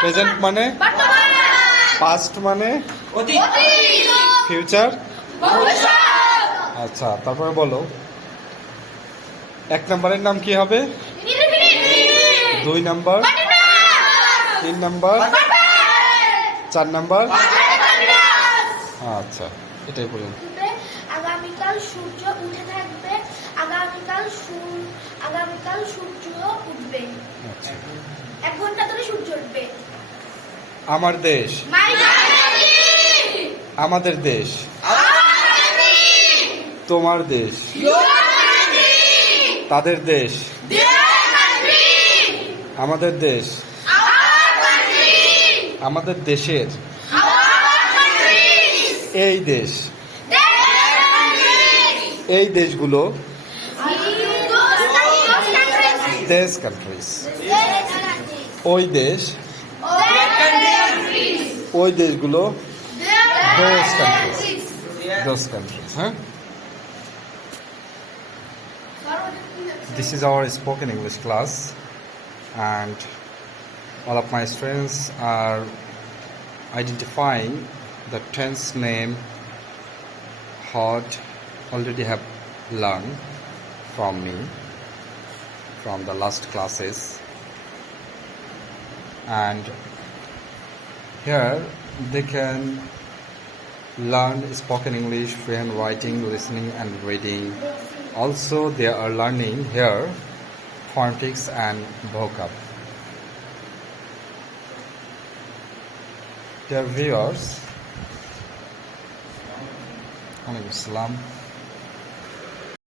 Present মানে, past মানে, future. আচ্ছা, তারপরে বলো 1 নম্বরের নাম কি হবে, 2 নম্বর, 3 নম্বর, 4 নম্বর। আচ্ছা, এটাই বলুন। আগামীকাল সূর্য উঠে থাকবে। আগামীকাল সূর্য উঠবে। আচ্ছা, 1 ঘন্টা ধরে সূর্য উঠবে। আমার দেশ, আমাদের দেশ, তোমার দেশ, তাদের দেশ, আমাদের দেশ, আমাদের দেশের, এই দেশ, এই দেশগুলো, দেশ কান্ট্রিজ, ওই দেশ, ওই দেশগুলো, those countries, those countries, huh? This is our spoken English class, and all of my students are identifying the tense name what already have learned from me from the last classes, and here they can learn spoken English, fluent writing, listening and reading. Also they are learning here phonetics and vocab. Dear viewers, Alaikum Salam.